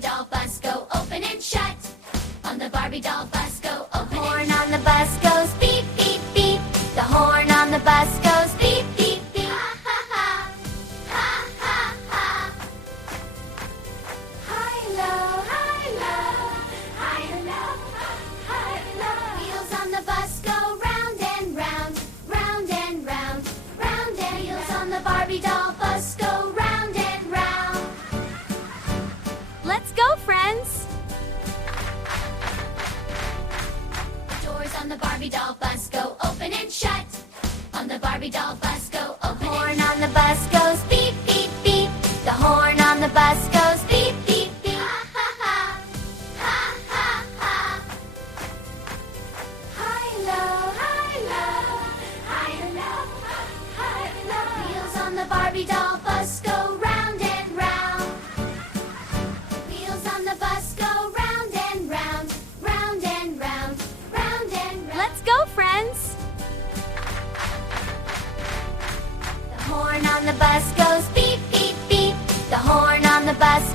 Barbie doll bus go open and shut. On the Barbie doll bus go open and shut. The horn on the bus goes beep, beep, beep. The horn on the bus goes beep, beep, beep. Ha, ha, ha. Ha, ha, ha. High, low, high, low. High, low, high, low. Wheels on the bus go round and round. Round and round. Round and wheels on the Barbie doll bus go round and round. Let's go, friends! Doors on the Barbie doll bus go open and shut. On the Barbie doll bus go open and shut. The horn on the bus goes beep, beep, beep. The horn on the bus goes beep, beep, beep. Ha, ha, ha. Ha, ha, ha. High, low, high, low. High, low, high, low. Wheels on the Barbie doll bus go round and round. Wheels on the bus go round and round. Round and round. Round and round. Let's go, friends! The horn on the bus goes beep, beep, beep. The horn on the bus